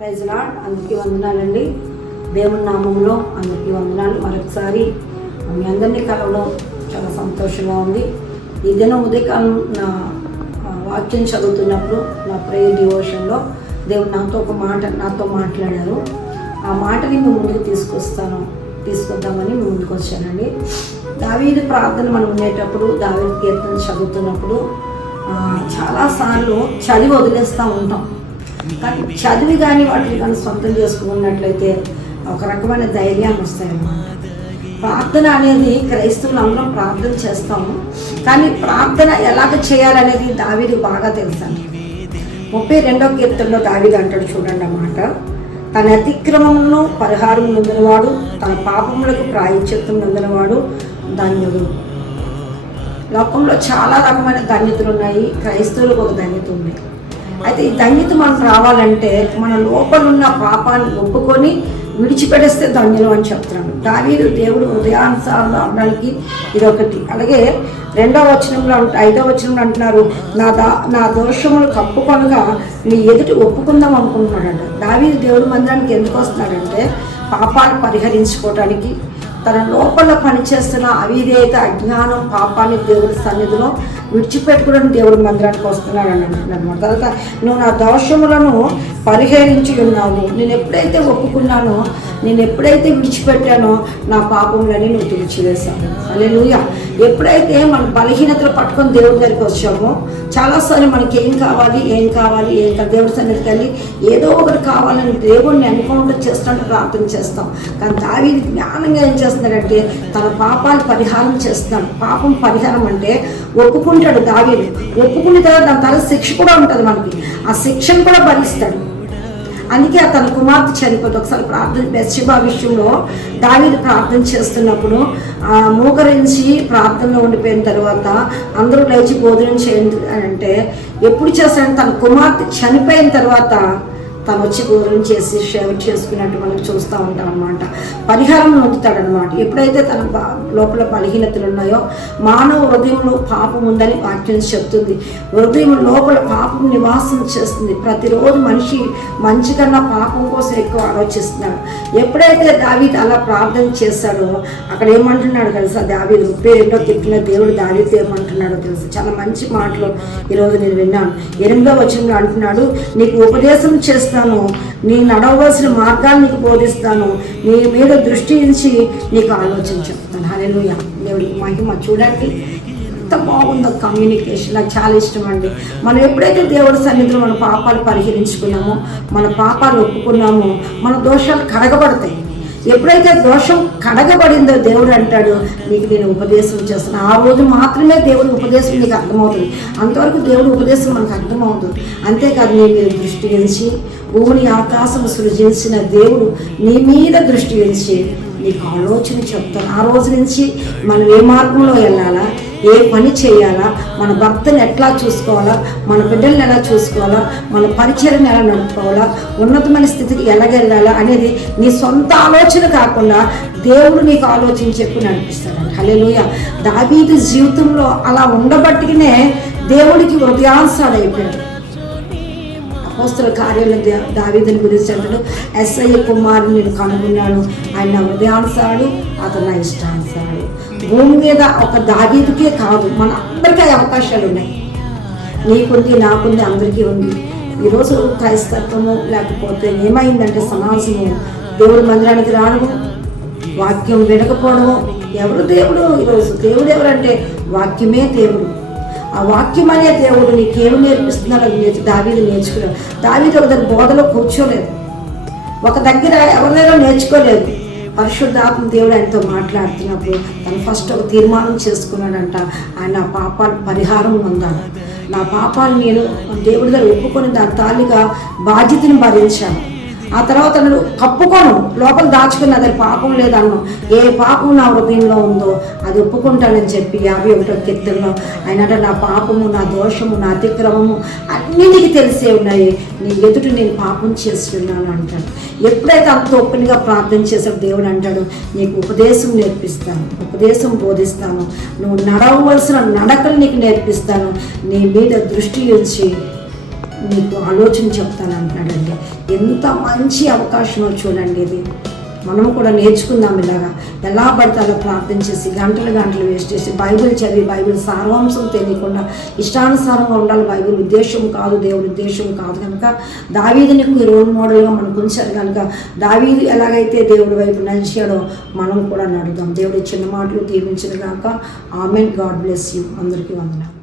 Praise lord. అందరికీ వందనాలండి. దేవుని నామంలో అందరికీ వందనాలు. మరొకసారి మీ అందరినీ కలవడం చాలా సంతోషంగా ఉంది. ఈ దినం ఉదయకాలం నా వాక్యం చదువుతున్నప్పుడు నా ప్రేయర్ డివోషన్లో దేవుడు నాతో మాట్లాడారు. ఆ మాటని మీ ముందుకు తీసుకొద్దామని మీ ముందుకు వచ్చానండి. దావీదు ప్రార్థన మనం ఉండేటప్పుడు, దావీదు కీర్తన చదువుతున్నప్పుడు చాలాసార్లు చదివి వదిలేస్తూ ఉంటాం. కానీ చదివి కానీ వాటిని కానీ సొంతం చేసుకున్నట్లయితే ఒక రకమైన ధైర్యాన్ని వస్తాయన్నమాట. ప్రార్థన అనేది క్రైస్తవులు అందరం ప్రార్థన చేస్తాము, కానీ ప్రార్థన ఎలాగ చేయాలనేది దావీదు బాగా తెలుసండి. 32వ కీర్తనలో దావీదు అంటాడు, చూడండి అన్నమాట. తన అతిక్రమములను పరిహారం నొందినవాడు, తన పాపములకు ప్రాయశ్చిత్తం నొందినవాడు ధన్యుడు. లోకంలో చాలా రకమైన ధన్యతలు ఉన్నాయి, క్రైస్తవులకు ఒక ధన్యత ఉంది. అయితే ఈ ధన్యత మనకు రావాలంటే మన లోపల ఉన్న పాపాన్ని ఒప్పుకొని విడిచిపెట్టేస్తే ధన్యులు అని చెప్తున్నాడు దావీదు. దేవుడు హృదయానుసారంలో అనడానికి ఇదొకటి. అలాగే 2వ వచనంలో 5వ వచనంలో అంటున్నారు, నా దోషములు కప్పుకొనగా నీ ఎదుటి ఒప్పుకుందాం అనుకుంటున్నాడంట. దావీదు దేవుడి మందిరానికి ఎందుకు వస్తున్నాడంటే పాపాన్ని పరిహరించుకోవడానికి, తన లోపల పనిచేస్తున్న అవిధేయత, అజ్ఞానం, పాపాన్ని దేవుడి సన్నిధిలో విడిచిపెట్టుకోవడానికి దేవుడి మందిరానికి వస్తున్నాడు అని అంటున్నాడు. తర్వాత నువ్వు నా దోషములను పరిహరించి ఉన్నావు, నేను ఎప్పుడైతే ఒప్పుకున్నానో, నేను ఎప్పుడైతే విడిచిపెట్టానో నా పాపములని నువ్వు తుడిచివేశాను. హల్లెలూయా. ఎప్పుడైతే మన బలహీనతలు పట్టుకొని దేవుడి దగ్గరికి వచ్చామో, చాలాసార్లు మనకి ఏం కావాలి దేవుడి సన్నిధికి వెళ్ళి ఏదో ఒకటి కావాలని దేవుడిని అనుకోకుండా చేస్తాను, ప్రార్థన చేస్తాం. కానీ దావీదు జ్ఞానంగా ఏం చేస్తున్నాడంటే తన పాపాలు పరిహారం చేస్తున్నాడు. పాపం పరిహారం అంటే ఒప్పుకుంటాడు దావీదు. ఒప్పుకున్న తర్వాత దాని తర్వాత శిక్ష కూడా ఉంటుంది మనకి, ఆ శిక్షను కూడా భరిస్తాడు. అందుకే తన కుమార్తె చనిపోతుంది. ఒకసారి ప్రార్థన బెత్షెబా విషయంలో దావీదు ప్రార్థన చేస్తున్నప్పుడు మోకరించి ప్రార్థనలో ఉండిపోయిన తర్వాత అందరూ లేచి భోజనం చేయండి అని అంటే ఎప్పుడు చేస్తాడంటే తన కుమార్తె చనిపోయిన తర్వాత తను వచ్చి భోజనం చేసి సేవ చేసుకున్నట్టు మనం చూస్తూ ఉంటాం అనమాట. పరిహారం నొందుతాడనమాట. ఎప్పుడైతే తన లోపల బలహీనతలు ఉన్నాయో, మానవ హృదయంలో పాపం ఉందని వాక్యం చెప్తుంది. హృదయం లోపల పాపం నివాసం చేస్తుంది. ప్రతిరోజు మనిషి మంచి కన్నా పాపం కోసం ఎక్కువ ఆలోచిస్తున్నాడు. ఎప్పుడైతే దావీదు అలా ప్రార్థన చేశాడో అక్కడ ఏమంటున్నాడు తెలుసా? దావీదు 32వ కీర్తనలో దేవుడు దావీదు ఏమంటున్నాడో తెలుసు. చాలా మంచి మాటలు ఈరోజు నేను విన్నాను. 8వ వచనంలో అంటున్నాడు, నీకు ఉపదేశం చేస్తాను, నీ నడవలసిన మార్గాన్ని నీకు బోధిస్తాను, నీ మీద దృష్టి ఉంచి నీకు ఆలోచన చెప్తాను. హల్లెలూయా. దేవుడికి మహిమ. చూడండి ఎంత బాగుందో కమ్యూనికేషన్. నాకు చాలా ఇష్టం అండి. మనం ఎప్పుడైతే దేవుడి సన్నిధిలో మన పాపాలు పరిహరించుకున్నామో, మన పాపాలు ఒప్పుకున్నామో, మన దోషాలు కడగబడతాయి. ఎప్పుడైతే దోషం కడగబడిందో దేవుడు అంటాడు, నీకు నేను ఉపదేశం చేస్తాను. ఆ రోజు మాత్రమే దేవుడి ఉపదేశం నీకు అర్థమవుతుంది. అంతవరకు దేవుడి ఉపదేశం మనకు అర్థమవుతుంది. అంతేకాదు, నీ మీద దృష్టి ఉంచి, భూమిని ఆకాశం సృజించిన దేవుడు నీ మీద దృష్టి ఉంచి నీకు ఆలోచన చెప్తాను. ఆ రోజు నుంచి మనం ఏ మార్గంలో వెళ్ళాలా, ఏ పని చేయాలా, మన భర్తను ఎట్లా చూసుకోవాలా, మన బిడ్డలను ఎలా చూసుకోవాలా, మన పరిచయం ఎలా నడుపుకోవాలా, ఉన్నతమైన స్థితికి ఎలాగెళ్ళాలా అనేది నీ సొంత ఆలోచన కాకుండా దేవుడు నీకు ఆలోచన చెప్పి నడిపిస్తాడు. హల్లెలూయా. దావీదు జీవితంలో అలా ఉండబట్టినే దేవుడికి హృదయానుసారుడైపోయాడు. అపోస్తల కార్యాల దావీదుని గురించి అంటాడు, ఎస్ఐ కుమారుని నేను కనుగొన్నాను, ఆయన నా హృదయానుసారుడు, అతను నా ఇష్టానుసారుడు. భూమి మీద ఒక దావీదుకే కాదు, మన అందరికీ అవకాశాలు ఉన్నాయి. నీకుంది, నాకుంది, అందరికీ ఉంది. ఈరోజు క్రైస్తత్వము లేకపోతే ఏమైందంటే సమాజము దేవుడి మందిరానికి రావడము, వాక్యం వినకపోవడము. ఎవరు దేవుడు? ఈరోజు దేవుడు ఎవరంటే వాక్యమే దేవుడు. ఆ వాక్యం అనే దేవుడు నీకేమి నేర్పిస్తున్నాడో దావీదు నేర్చుకున్నాడు. దావీదు ఒక దగ్గర బోధలో కూర్చోలేదు, ఒక దగ్గర ఎవరినైనా నేర్చుకోలేదు. పరిశుద్ధాత్మ దేవుడు ఆయనతో మాట్లాడుతున్నప్పుడు తను ఫస్ట్ ఒక తీర్మానం చేసుకున్నాడంట, ఆయన నా పాపాలు పరిహారం పొందాను, నా పాపాలు నేను దేవుడి దగ్గర ఒప్పుకొని దాని తాళిగా బాధ్యతను భరించాను. ఆ తర్వాత నేను కప్పుకోను, లోపల దాచుకుని అది పాపం లేదన్నాను. ఏ పాపం నా హృదయంలో ఉందో అది ఒప్పుకుంటానని చెప్పి 51వ కీర్తనలో ఆయన నా పాపము, నా దోషము, నా అతిక్రమము అన్నీ నీకు తెలిసే ఉన్నాయి, నీ ఎదుటి నేను పాపం చేస్తున్నాను అంటాడు. ఎప్పుడైతే అంత ఓపెన్గా ప్రార్థన చేశాడు దేవుడు అంటాడు, నీకు ఉపదేశం నేర్పిస్తాను, ఉపదేశం బోధిస్తాను, నువ్వు నడవలసిన నడకలు నీకు నేర్పిస్తాను, నీ మీద దృష్టి ఉంచి మీకు ఆలోచన చెప్తాను అంటున్నాడండి. ఎంత మంచి అవకాశమో చూడండి ఇది. మనం కూడా నేర్చుకుందాం ఇలాగా. ఎలా పడితే అలా ప్రార్థన చేసి గంటలు వేస్ట్ చేసి బైబిల్ చదివి బైబిల్ సారాంశం తెలియకుండా ఇష్టానుసారంగా ఉండాలి. బైబిల్ ఉద్దేశం కాదు, దేవుడి ఉద్దేశం కాదు కనుక దావీదుని రోల్ మోడల్గా మనకు ఉంచారు కనుక దావీదు ఎలాగైతే దేవుడి వైపు నడిచాడో మనం కూడా నడుద్దాం. దేవుడి చిన్న మాటలు దీవించిన కాక ఆమెన్. God bless you. అందరికీ వందనాలు.